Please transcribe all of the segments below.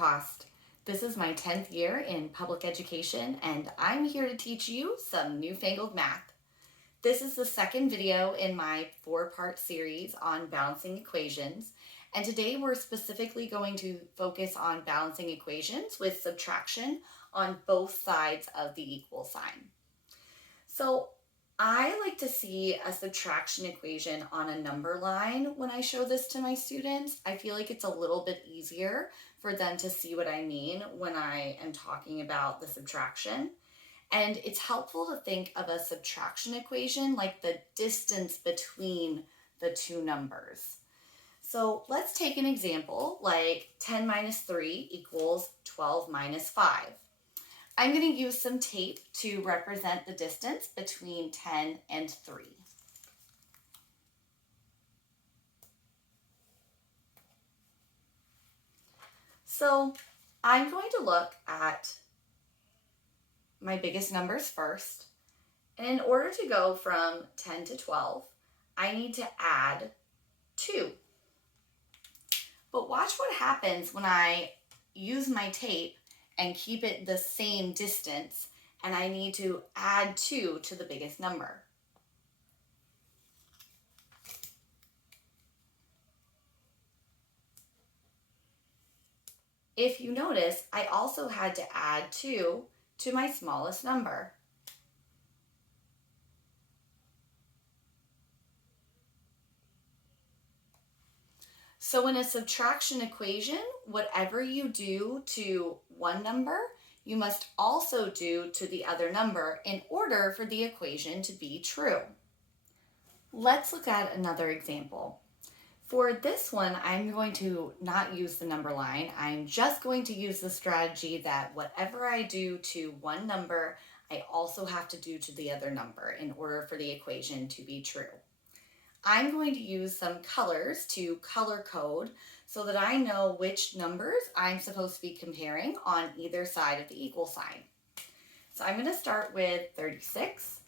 cost. This is my 10th year in public education, and I'm here to teach you some newfangled math. This is the second video in my 4-part series on balancing equations, and today we're specifically going to focus on balancing equations with subtraction on both sides of the equal sign. So I like to see a subtraction equation on a number line when I show this to my students. I feel like it's a little bit easier for them to see what I mean when I am talking about the subtraction. And it's helpful to think of a subtraction equation like the distance between the two numbers. So let's take an example like 10 minus 3 equals 12 minus 5. I'm going to use some tape to represent the distance between 10 and 3. So I'm going to look at my biggest numbers first. And in order to go from 10 to 12, I need to add 2. But watch what happens when I use my tape and keep it the same distance, and I need to add 2 to the biggest number. If you notice, I also had to add 2 to my smallest number. So in a subtraction equation, whatever you do to one number, you must also do to the other number in order for the equation to be true. Let's look at another example. For this one, I'm going to not use the number line. I'm just going to use the strategy that whatever I do to one number, I also have to do to the other number in order for the equation to be true. I'm going to use some colors to color code so that I know which numbers I'm supposed to be comparing on either side of the equal sign. So I'm going to start with 36,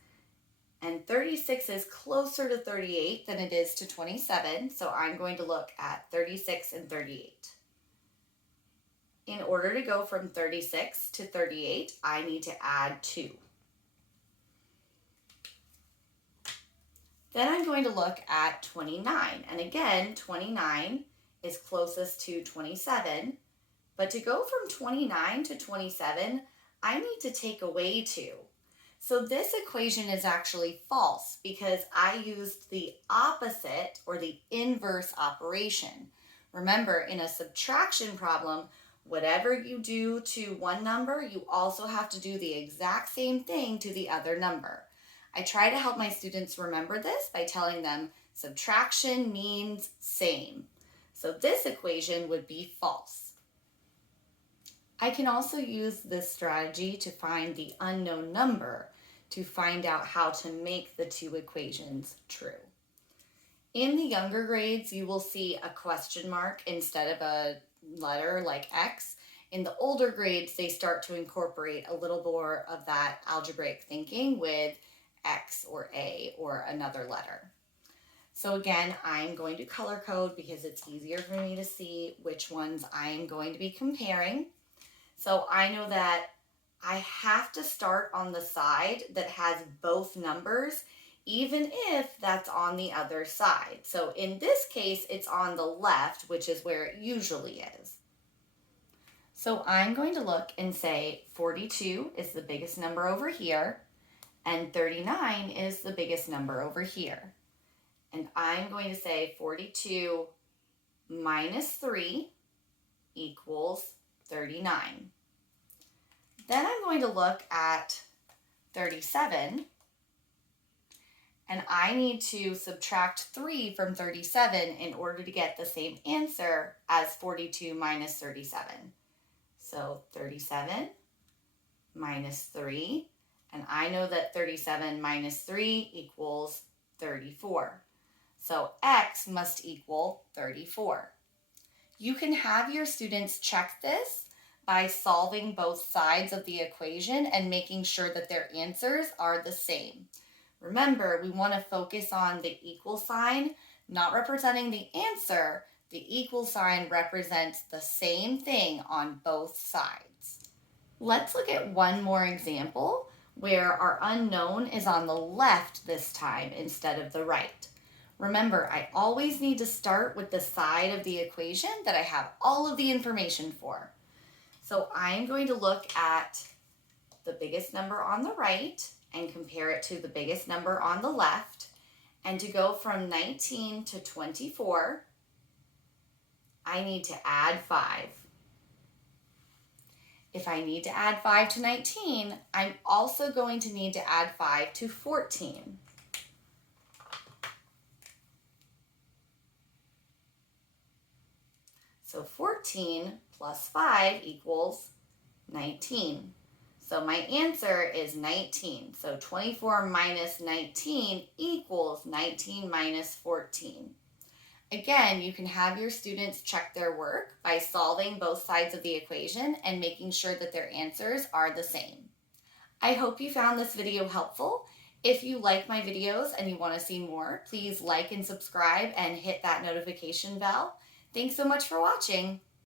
and 36 is closer to 38 than it is to 27, so I'm going to look at 36 and 38. In order to go from 36 to 38, I need to add 2. Then I'm going to look at 29, and again, 29 is closest to 27, but to go from 29 to 27, I need to take away 2. So this equation is actually false because I used the opposite or the inverse operation. Remember, in a subtraction problem, whatever you do to one number, you also have to do the exact same thing to the other number. I try to help my students remember this by telling them subtraction means same. So this equation would be false. I can also use this strategy to find the unknown number to find out how to make the two equations true. In the younger grades, you will see a question mark instead of a letter like X. In the older grades, they start to incorporate a little more of that algebraic thinking with X or A or another letter. So again, I'm going to color code because it's easier for me to see which ones I'm going to be comparing. So I know that I have to start on the side that has both numbers, even if that's on the other side. So in this case, it's on the left, which is where it usually is. So I'm going to look and say 42 is the biggest number over here, and 39 is the biggest number over here. And I'm going to say 42 minus 3 equals 39. Then I'm going to look at 37, and I need to subtract 3 from 37 in order to get the same answer as 42 minus 37. So 37 minus 3, and I know that 37 minus 3 equals 34. So X must equal 34. You can have your students check this by solving both sides of the equation and making sure that their answers are the same. Remember, we want to focus on the equal sign, not representing the answer, The equal sign represents the same thing on both sides. Let's look at one more example where our unknown is on the left this time instead of the right. Remember, I always need to start with the side of the equation that I have all of the information for. So I'm going to look at the biggest number on the right and compare it to the biggest number on the left. And to go from 19 to 24, I need to add 5. If I need to add 5 to 19, I'm also going to need to add 5 to 14. So 14 plus 5 equals 19. So my answer is 19. So 24 minus 19 equals 19 minus 14. Again, you can have your students check their work by solving both sides of the equation and making sure that their answers are the same. I hope you found this video helpful. If you like my videos and you want to see more, please like and subscribe and hit that notification bell. Thanks so much for watching.